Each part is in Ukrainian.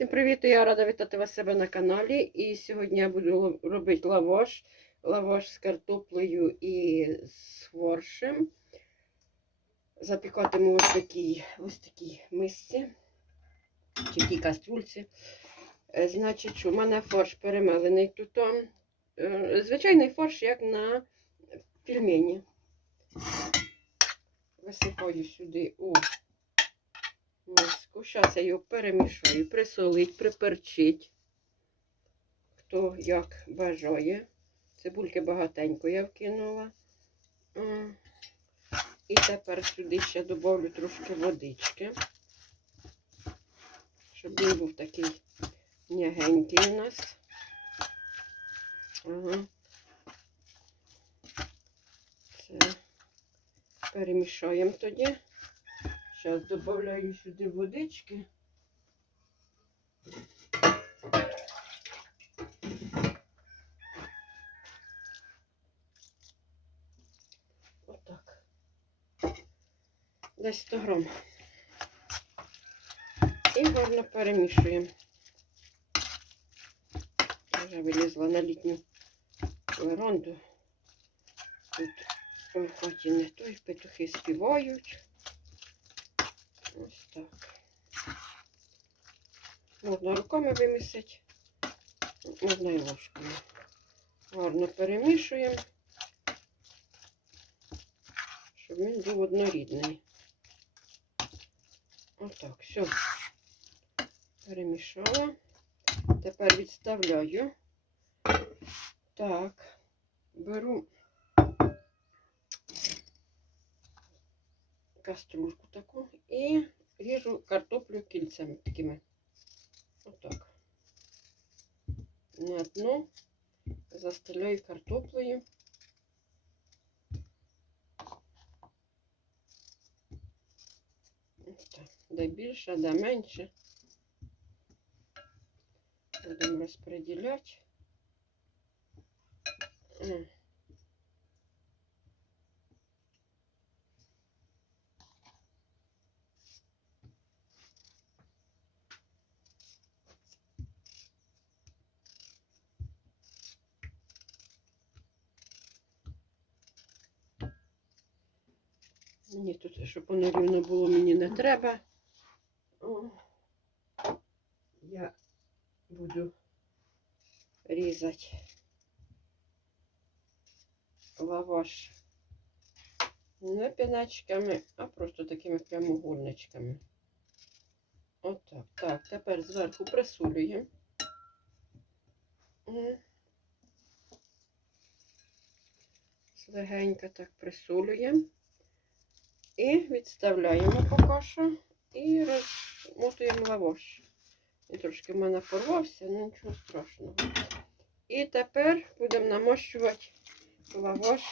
Всім привіт! Я рада вітати вас себе на каналі. І сьогодні я буду робити лаваш. Лаваш з картоплею і з форшем. Запікатиму ось такій, ось такій мисці чи такій каструльці. Е, Значить, що в мене форш перемелений тут. Е, Звичайний форш, як на пельмені. Висипаю сюди у миску. Зараз я його перемішаю, присолить, приперчить. Хто як бажає. Цибульки багатенько я вкинула. І тепер сюди ще додавлю трошки водички. Щоб він був такий м'ягенький у нас. Ага. Це перемішаємо тоді. Зараз додаю сюди водички. Отак. Десь 100 грам. І гарно перемішуємо. Вже вилізла на літню веранду. Тут в хаті не той, петухи співають. Ось так. Можна руками вимісити, можна і ложками. Гарно перемішуємо, щоб він був однорідний. Отак, все. Перемішала. Тепер відставляю. Так, беру каструльку таку і ріжу картоплю кільцями такими. Отак. На дно застеляю картоплею. Отак. Де більше, де менше. Будемо розподіляти. Мені тут, щоб воно рівно було, мені не треба. Я буду різати лаваш не піначками, а просто такими прямоугольничками. Отак. Так, тепер зверху присолюємо. М. Легенько так присолюємо. І відставляємо поки що. І розмотуємо лаваш. Він трошки в мене порвався, ну нічого страшного. І тепер будемо намощувати лаваш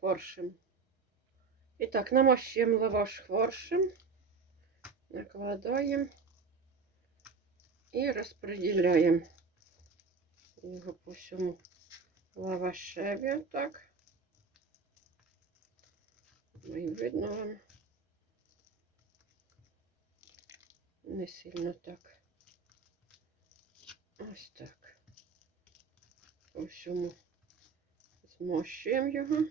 форшем. І так, намощуємо лаваш форшем, накладаємо і розподіляємо його по всьому лавашеві. Так. Ну і видно вам. Не сильно так. Ось так. По всьому змощуємо його.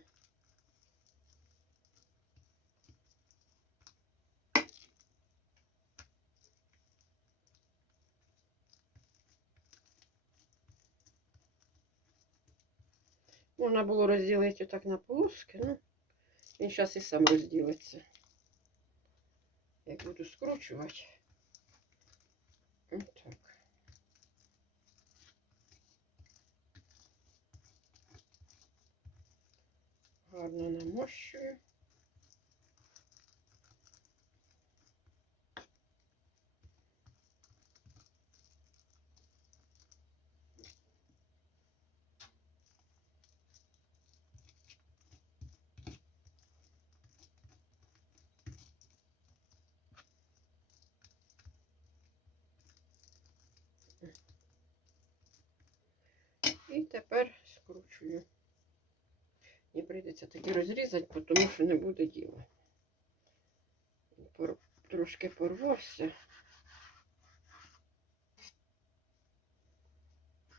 Можна було розділити отак на полоски, ну, він зараз і сам розділиться. Як буду скручувати. Отак. Гарно намощую. Тепер скручую. Мені прийдеться таки розрізати, тому що не буде діла. Трошки порвався.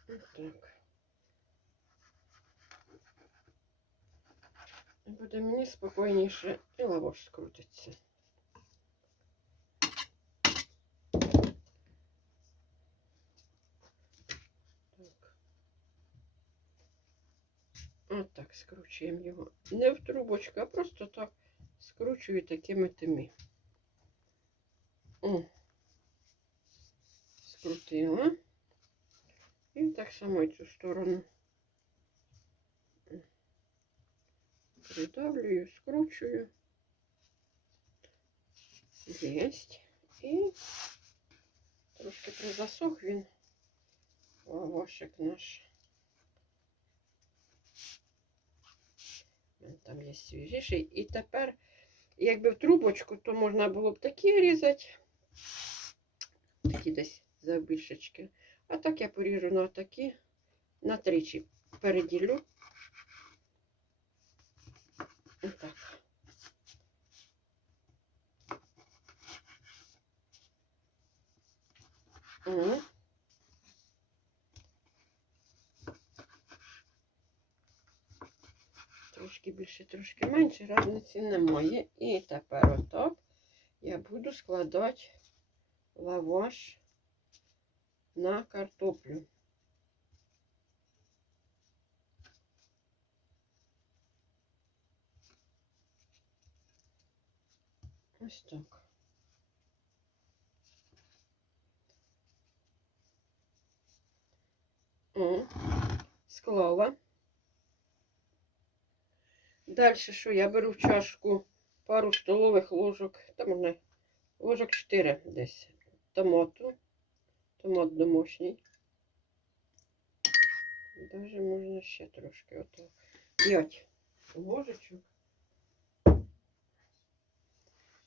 Отак. І Буде мені спокійніше і лаваш скрутиться. Отак скручуємо його. Не в трубочку, а просто так скручую такими тими. О. Скрутила. І так само цю сторону. Придавлюю, скручую. Єсть. І трошки призасох він. Лавашик наш. Там є свіжіший. І тепер, якби в трубочку, то можна було б такі різати. Такі десь завбільшечки. А так я поріжу на такі, на тричі переділю. Отак. О. Трошки більше, трошки менше, разниці немає. І тепер отак я буду складати лаваш на картоплю. Ось так. О, склала. Далі що? Я беру в чашку пару столових ложок, там можна ложок 4 десь томату. Томат домашній. Даже можна ще трошки ото. 5 ложечок.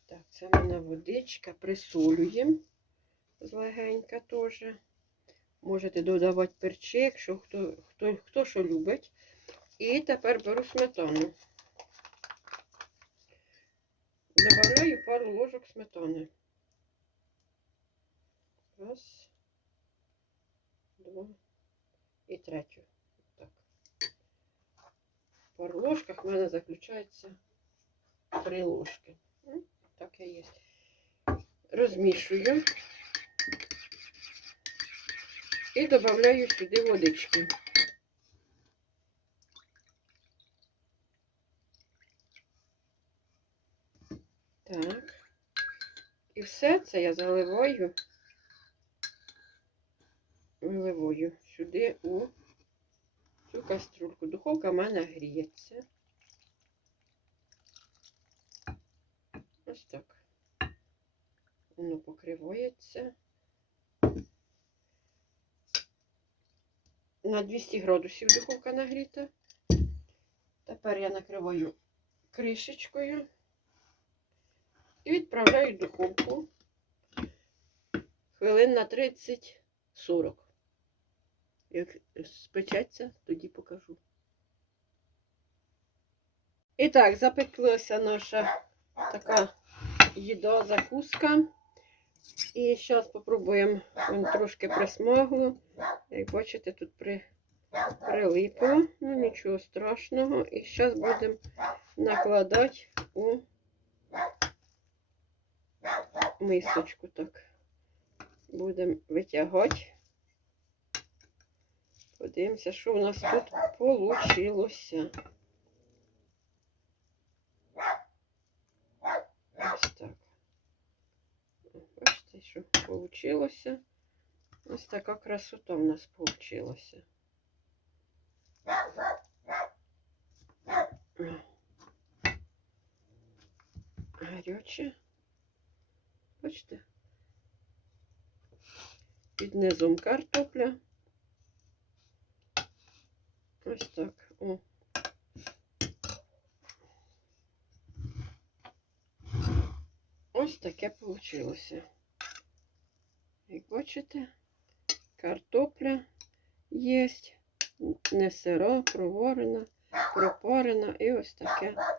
Так, це в мене водичка, присолюємо злегенька теж. Можете додавати перчик, якщо хто, хто, хто що любить. І тепер беру сметану. Добавляю пару ложок сметани. Раз, два і третю. Так. В пару ложках в мене заключається три ложки. М, Так і є. Розмішую і додаю сюди водички. І все це я заливаю, виливаю сюди у цю каструльку. Духовка в мене гріється. Ось так. Воно покривається. На 200 градусів духовка нагріта. Тепер я накриваю кришечкою і відправляю в духовку хвилин на 30-40. Як спечеться, тоді покажу. І так, запеклася наша така їда, закуска. І зараз спробуємо трошки присмагло. Як бачите, тут при, прилипло. Ну, нічого страшного. І зараз будемо накладати у мисочку так. Будемо витягати. Подивимося, що у нас тут получилося. Ось так. Бачите, що получилося. Ось така красота у нас получилася. Гаряче. Бачите? Під низом картопля. Ось так. О. Ось таке вийшло. Як бачите, картопля є, не сира, проварена, пропарена і ось таке